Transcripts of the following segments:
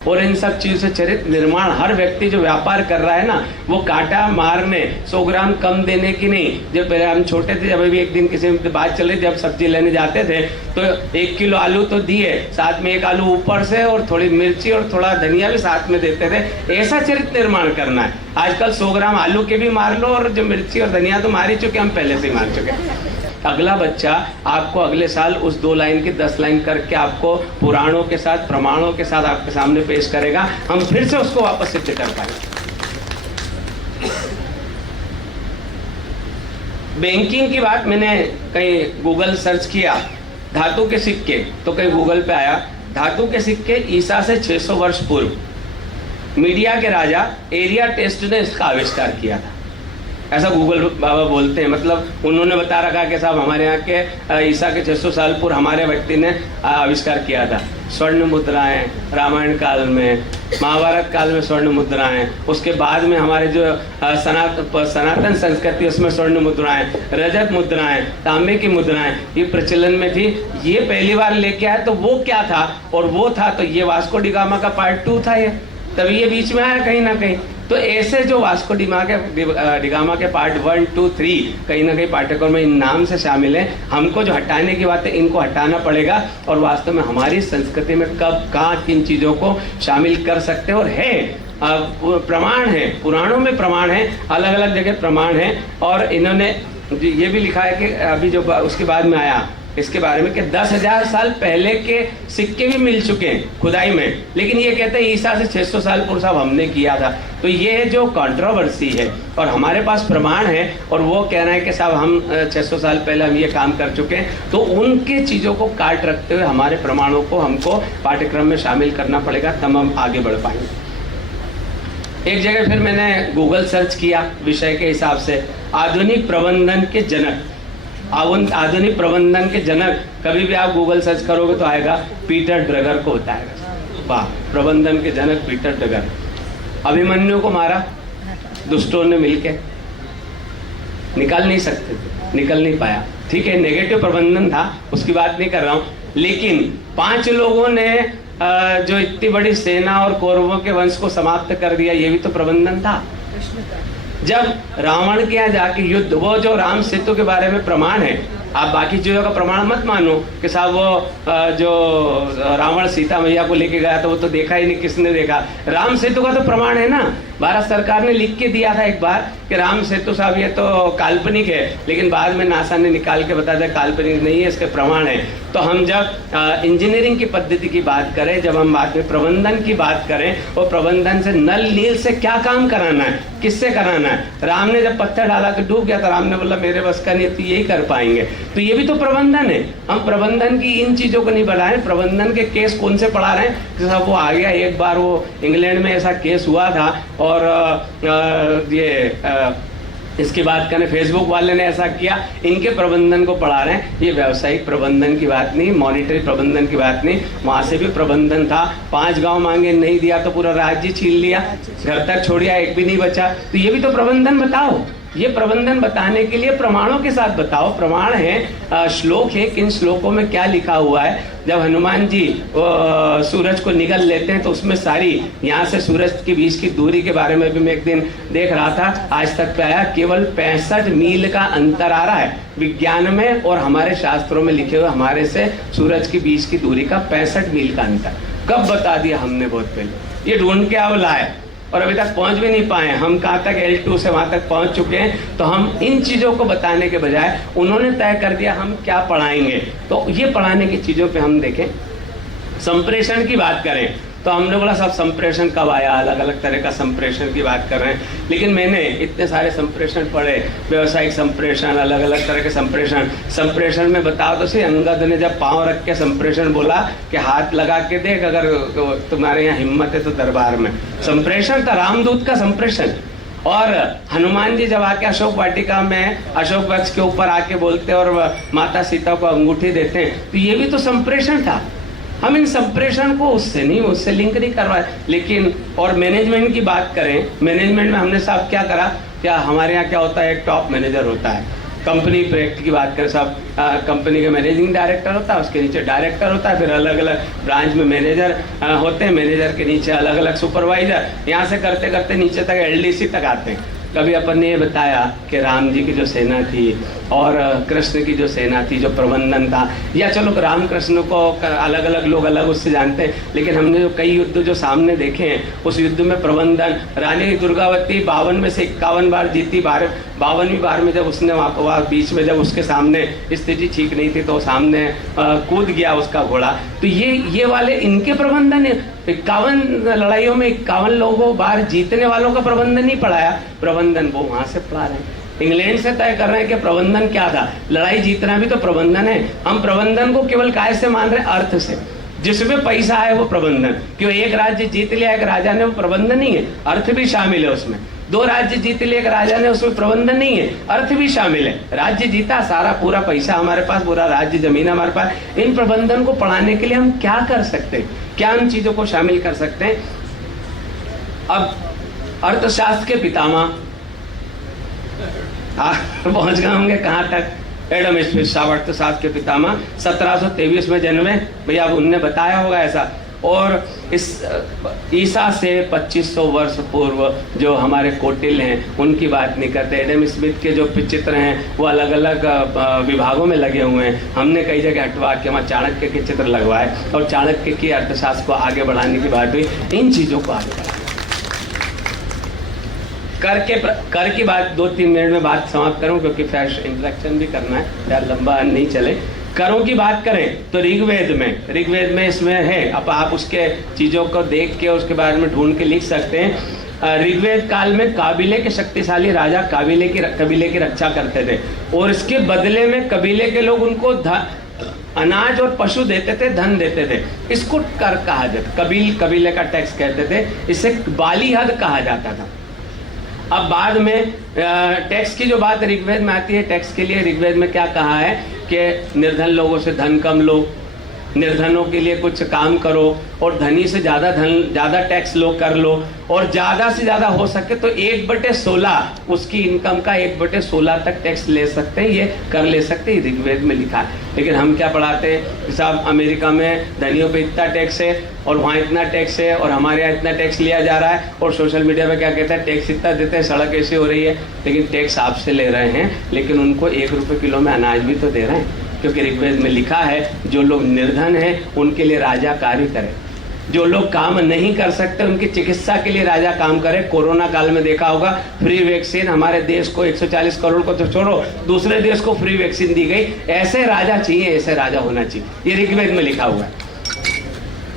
और इन सब चीजों से चरित्र निर्माण, हर व्यक्ति जो व्यापार कर रहा है ना, वो कांटा मारने 100 ग्राम कम देने की नहीं। जब पहले हम छोटे थे, जब भी एक दिन किसी से बात चल रही, जब सब्जी लेने जाते थे तो 1 किलो आलू तो दिए, साथ में 1 आलू ऊपर से और थोड़ी मिर्ची और थोड़ा धनिया भी साथ में देते थे। ऐसा चरित्र निर्माण करना है। आजकल 100 ग्राम आलू के भी मार लो और जो मिर्ची और धनिया तो मार ही चुके, हम पहले से मार चुके। अगला बच्चा आपको अगले साल उस 2 लाइन की 10 लाइन करके आपको पुराणों के साथ, प्रमाणों के साथ आपके सामने पेश करेगा। हम फिर से उसको वापस सिद्ध कर पाएंगे। बैंकिंग की बात मैंने कहीं गूगल सर्च किया, धातु के सिक्के, तो कहीं गूगल पे आया धातु के सिक्के ईसा से 600 वर्ष पूर्व मीडिया के राजा एरिया टेस्ट ने इसका आविष्कार किया था। ऐसा गूगल बाबा बोलते हैं। मतलब उन्होंने बता रखा कि साहब हमारे यहाँ के ईसा के 600 साल पूर्व हमारे व्यक्ति ने आविष्कार किया था। स्वर्ण मुद्राएं रामायण काल में, महाभारत काल में स्वर्ण मुद्राएं, उसके बाद में हमारे जो सनातन संस्कृति उसमें स्वर्ण मुद्राएं, रजत मुद्राएं, तांबे की मुद्राएं ये प्रचलन में थी। ये पहली बार लेके आए तो वो क्या था, और वो था तो ये वास्को डी गामा का पार्ट 2 था। ये तभी ये बीच में आया कहीं ना कहीं। तो ऐसे जो वास्को डी गामा के पार्ट 1, 2, 3 कहीं ना कहीं पाठ्यक्रम में इन नाम से शामिल है। हमको जो हटाने की बात है इनको हटाना पड़ेगा, और वास्तव में हमारी संस्कृति में कब कहाँ किन चीज़ों को शामिल कर सकते हैं। और है प्रमाण है, पुराणों में प्रमाण है, अलग अलग जगह प्रमाण है। और इन्होंने ये भी लिखा है कि अभी जो उसके बाद में आया इसके बारे में कि 10,000 साल पहले के सिक्के भी मिल चुके हैं खुदाई में, लेकिन ये कहते हैं ईसा से 600 साल पूर्व साहब हमने किया था। तो ये जो कंट्रोवर्सी है, और हमारे पास प्रमाण है, और वो कहना है कि साहब हम 600 साल पहले हम ये काम कर चुके हैं, तो उनके चीज़ों को काट रखते हुए हमारे प्रमाणों को हमको पाठ्यक्रम में शामिल करना पड़ेगा, तब हम आगे बढ़ पाएंगे। एक जगह फिर मैंने गूगल सर्च किया विषय के हिसाब से, आधुनिक प्रबंधन के जनक। आधुनिक प्रबंधन के जनक कभी भी आप गूगल सर्च करोगे तो आएगा पीटर ड्रगर को बताएगा। वाह, प्रबंधन के जनक पीटर ड्रगर। अभिमन्यु को मारा दुष्टों ने मिलके, निकाल नहीं सकते थे, निकल नहीं पाया। ठीक है, नेगेटिव प्रबंधन था, उसकी बात नहीं कर रहा हूं, लेकिन 5 लोगों ने जो इतनी बड़ी सेना और कौरवों के वंश को समाप्त कर दिया, ये भी तो प्रबंधन था। जब रावण के यहाँ जाके युद्ध, वो जो राम सेतु के बारे में प्रमाण है, आप बाकी चीज़ों का प्रमाण मत मानो कि साहब वो जो रावण सीता मैया को लेके गया तो वो तो देखा ही नहीं, किसने देखा। राम सेतु का तो प्रमाण है ना, भारत सरकार ने लिख के दिया था एक बार कि राम सेतु साहब ये तो काल्पनिक है, लेकिन बाद में नासा ने निकाल के बता दिया काल्पनिक नहीं है, इसके प्रमाण है। तो हम जब इंजीनियरिंग की पद्धति की बात करें, जब हम बात में प्रबंधन की बात करें, और प्रबंधन से नल नील से क्या काम कराना है, किससे कराना है। राम ने जब पत्थर डाला तो डूब गया, तो राम ने बोला मेरे बस का नहीं, तो यही कर पाएंगे। तो ये भी तो प्रबंधन है। हम प्रबंधन की इन चीज़ों को नहीं बढ़ा रहे। प्रबंधन के केस कौन से पढ़ा रहे हैं कि साहब वो आ गया, एक बार वो इंग्लैंड में ऐसा केस हुआ था, और इसकी बात करें फेसबुक वाले ने ऐसा किया, इनके प्रबंधन को पढ़ा रहे हैं। ये व्यावसायिक प्रबंधन की बात नहीं, मॉनिटरी प्रबंधन की बात नहीं। वहाँ से भी प्रबंधन था। 5 गांव मांगे, नहीं दिया तो पूरा राज्य छीन लिया, घर तक छोड़िया, एक भी नहीं बचा। तो ये भी तो प्रबंधन बताओ। ये प्रबंधन बताने के लिए प्रमाणों के साथ बताओ। प्रमाण है, श्लोक है, किन श्लोकों में क्या लिखा हुआ है। जब हनुमान जी सूरज को निगल लेते हैं तो उसमें सारी यहाँ से सूरज के बीच की दूरी के बारे में भी मैं एक दिन देख रहा था, आज तक पे आया केवल 65 मील का अंतर आ रहा है विज्ञान में, और हमारे शास्त्रों में लिखे हुए हमारे से सूरज के बीच की दूरी का 65 मील का अंतर। कब बता दिया हमने, बहुत पहले। ये ढूंढ के अब लाए और अभी तक पहुंच भी नहीं पाए। हम कहाँ तक L2 से वहाँ तक पहुंच चुके हैं। तो हम इन चीज़ों को बताने के बजाय उन्होंने तय कर दिया हम क्या पढ़ाएंगे। तो ये पढ़ाने की चीज़ों पे हम देखें। संप्रेषण की बात करें तो हमने बोला सब संप्रेषण कब आया, अलग अलग तरह का संप्रेषण की बात कर रहे हैं, लेकिन मैंने इतने सारे संप्रेषण पढ़े, व्यावसायिक संप्रेषण, अलग अलग तरह के संप्रेषण में बताओ तो सही। अंगद ने जब पाँव रख के संप्रेषण बोला कि हाथ लगा के देख, अगर तुम्हारे यहाँ हिम्मत है तो दरबार में। संप्रेषण था रामदूत का संप्रेषण। और हनुमान जी जब आके अशोक वाटिका में अशोक वृक्ष के ऊपर आके बोलते और माता सीता को अंगूठी देते हैं, तो ये भी तो संप्रेषण था। हम इन संप्रेषण को उससे लिंक नहीं करवाए। लेकिन और मैनेजमेंट की बात करें, मैनेजमेंट में हमने साहब क्या करा, क्या हमारे यहाँ क्या होता है, एक टॉप मैनेजर होता है, कंपनी प्रोजेक्ट की बात करें, सब कंपनी का मैनेजिंग डायरेक्टर होता है, उसके नीचे डायरेक्टर होता है, फिर अलग अलग ब्रांच में मैनेजर होते हैं, मैनेजर के नीचे अलग अलग सुपरवाइजर, यहाँ से करते करते नीचे तक एलडीसी तक आते हैं। कभी अपन ने ये बताया कि राम जी की जो सेना थी और कृष्ण की जो सेना थी, जो प्रबंधन था, या चलो राम कृष्ण को अलग अलग लोग अलग उससे जानते हैं, लेकिन हमने जो कई युद्ध जो सामने देखे हैं, उस युद्ध में प्रबंधन, रानी दुर्गावती 52 में से 51 बार जीती, 52वीं बार में जब उसने वहाँ बीच में जब उसके सामने स्थिति ठीक नहीं थी तो सामने कूद गया उसका घोड़ा। तो ये वाले इनके प्रबंधन है। 51 लड़ाइयों में 51 लोगों बार जीतने वालों का प्रबंधन नहीं पढ़ाया, प्रबंधन वो वहां से पढ़ा रहे हैं। इंग्लैंड से तय कर रहे हैं कि प्रबंधन क्या था, लड़ाई जीतना भी तो प्रबंधन है। हम प्रबंधन को केवल काय से मान रहे हैं, अर्थ से, जिसमें पैसा है वो प्रबंधन। क्यों एक राज्य जीत लिया एक राजा ने, वो प्रबंधन नहीं है, अर्थ भी शामिल है उसमें। 2 राज्य जीत लिए एक राजा ने, उसमें प्रबंधन नहीं है, अर्थ भी शामिल है। राज्य जीता, सारा पूरा पैसा हमारे पास, पूरा राज्य जमीन हमारे पास। इन प्रबंधन को पढ़ाने के लिए हम क्या कर सकते हैं, क्या उन चीजों को शामिल कर सकते हैं? अब अर्थशास्त्र के पितामह पहुंच गए होंगे कहां तक? एडम स्मिथ साहब अर्थशास्त्र के पितामह 1723 में जन्मे। भैया उनने बताया होगा ऐसा। और इस ईसा से 2500 वर्ष पूर्व जो हमारे कौटिल्य हैं उनकी बात नहीं करते। एडम स्मिथ के जो चित्र हैं वो अलग अलग विभागों में लगे हुए हैं। हमने कई जगह हटवा के वहाँ चाणक्य के चित्र लगवाए और चाणक्य की अर्थशास्त्र को आगे बढ़ाने की बात हुई। इन चीज़ों को आगे बढ़ाए। कर की बात 2-3 मिनट में बात समाप्त करूं क्योंकि फिर इंट्रोडक्शन भी करना है, यार लंबा नहीं चले। करों की बात करें तो ऋग्वेद में इसमें है। अब आप उसके चीज़ों को देख के उसके बारे में ढूंढ के लिख सकते हैं। ऋग्वेद काल में काबिले के शक्तिशाली राजा कबीले की रक्षा करते थे और इसके बदले में कबीले के लोग उनको अनाज और पशु देते थे, धन देते थे। इसको कर कहा जाता, कबीले का टैक्स कहते थे। इसे बाली हद कहा जाता था। अब बाद में टैक्स की जो बात ऋग्वेद में आती है, टैक्स के लिए ऋग्वेद में क्या कहा है कि निर्धन लोगों से धन कम लो, निर्धनों के लिए कुछ काम करो, और धनी से ज़्यादा टैक्स लो कर लो, और ज़्यादा से ज़्यादा हो सके तो 1/16 उसकी इनकम का 1/16 तक टैक्स ले सकते हैं, ये कर ले सकते हैं, ऋग्वेद में लिखा है। लेकिन हम क्या पढ़ाते हैं कि साहब अमेरिका में धनियों पे इतना टैक्स है और वहाँ इतना टैक्स है और हमारे यहाँ इतना टैक्स लिया जा रहा है, और सोशल मीडिया पे क्या कहता है टैक्स इतना देते हैं, सड़क ऐसी हो रही है। लेकिन टैक्स आपसे ले रहे हैं, लेकिन उनको 1 रुपये किलो में अनाज भी तो दे रहे हैं, क्योंकि ऋग्वेद में लिखा है जो लोग निर्धन हैं उनके लिए राजा कार्य करे, जो लोग काम नहीं कर सकते उनकी चिकित्सा के लिए राजा काम करे। कोरोना काल में देखा होगा फ्री वैक्सीन हमारे देश को 140 करोड़ को तो छोड़ो, दूसरे देश को फ्री वैक्सीन दी गई। ऐसे राजा चाहिए, ऐसे राजा होना चाहिए, ये ऋग्वेद में लिखा हुआ है।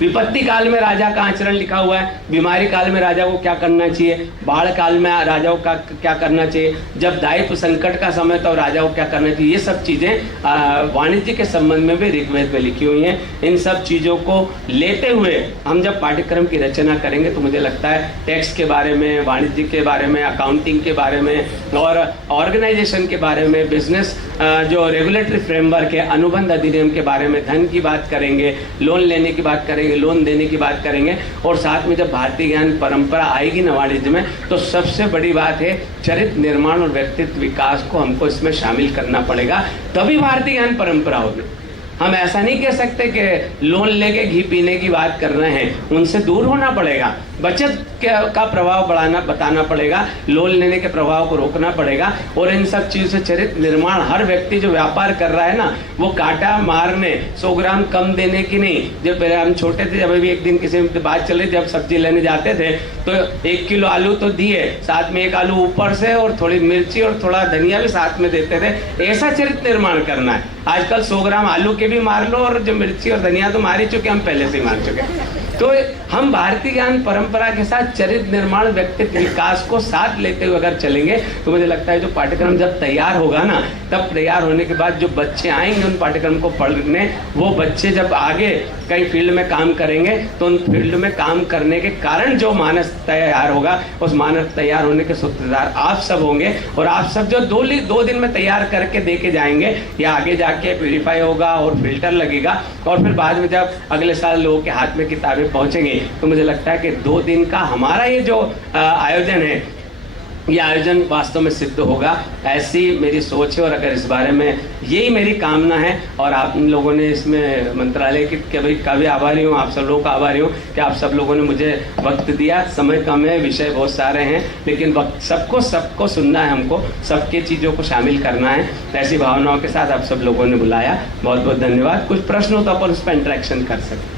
विपत्ति काल में राजा का आचरण लिखा हुआ है, बीमारी काल में राजा को क्या करना चाहिए, बाढ़ काल में राजाओं का क्या करना चाहिए, जब दायित्व संकट का समय तो राजाओं को क्या करना चाहिए। ये सब चीज़ें वाणिज्य के संबंध में भी ऋग्वेद में लिखी हुई हैं। इन सब चीज़ों को लेते हुए हम जब पाठ्यक्रम की रचना करेंगे तो मुझे लगता है टैक्स के बारे में, वाणिज्य के बारे में, अकाउंटिंग के बारे में और ऑर्गेनाइजेशन के बारे में, बिजनेस जो रेगुलेटरी फ्रेमवर्क है, अनुबंध अधिनियम के बारे में, धन की बात करेंगे, लोन लेने की बात करेंगे, लोन देने की बात करेंगे, और साथ में जब भारतीय ज्ञान परंपरा आएगी ना वाणिज्य में, तो सबसे बड़ी बात है चरित्र निर्माण और व्यक्तित्व विकास को हमको इसमें शामिल करना पड़ेगा, तभी भारतीय ज्ञान परंपरा होगी। हम ऐसा नहीं कह सकते कि लोन लेके घी पीने की बात कर रहे हैं, उनसे दूर होना पड़ेगा, बचत का प्रभाव बताना पड़ेगा, लोन लेने के प्रभाव को रोकना पड़ेगा, और इन सब चीज़ों से चरित्र निर्माण। हर व्यक्ति जो व्यापार कर रहा है ना, वो कांटा मारने 100 ग्राम कम देने की नहीं। जब पहले हम छोटे थे, जब अभी एक दिन किसी बात चल रही, जब सब्जी लेने जाते थे तो 1 किलो आलू तो दिए, साथ में 1 आलू ऊपर से और थोड़ी मिर्ची और थोड़ा धनिया भी साथ में देते थे। ऐसा चरित्र निर्माण करना है। आजकल 100 ग्राम आलू के भी मार लो, और जो मिर्ची और धनिया तो मार ही चुके, हम पहले से मार चुके। तो हम भारतीय ज्ञान परंपरा के साथ चरित्र निर्माण, व्यक्तित्व विकास को साथ लेते हुए अगर चलेंगे तो मुझे लगता है जो पाठ्यक्रम जब तैयार होगा ना, तब तैयार होने के बाद जो बच्चे आएंगे उन पाठ्यक्रम को पढ़ने, वो बच्चे जब आगे कई फील्ड में काम करेंगे तो उन फील्ड में काम करने के कारण जो मानस तैयार होगा, उस मानस तैयार होने के सूत्रधार आप सब होंगे। और आप सब जो 2 दिन में तैयार करके दे के जाएंगे, या आगे जाके प्यूरिफाई होगा और फिल्टर लगेगा, और फिर बाद में जब अगले साल लोगों के हाथ में किताबें पहुंचेंगी, तो मुझे लगता है कि 2 दिन का हमारा ये जो आयोजन है, ये आयोजन वास्तव में सिद्ध होगा, ऐसी मेरी सोच है। और अगर इस बारे में यही मेरी कामना है, और आप लोगों ने इसमें मंत्रालय के भाई का भी आभारी हूँ, आप सब लोगों का आभारी हूँ कि आप सब लोगों ने मुझे वक्त दिया। समय कम है, विषय बहुत सारे हैं, लेकिन वक्त सबको सुनना है, हमको सबके चीज़ों को शामिल करना है। ऐसी भावनाओं के साथ आप सब लोगों ने बुलाया, बहुत बहुत धन्यवाद। कुछ प्रश्न हो तो अपन उस पर इंटरेक्शन कर सकते।